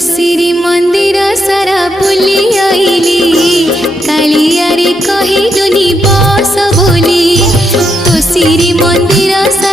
श्री मंदिर सारा बुली आईली कालिया रे कहिलुनी बस बोली तो श्री मंदिर सारा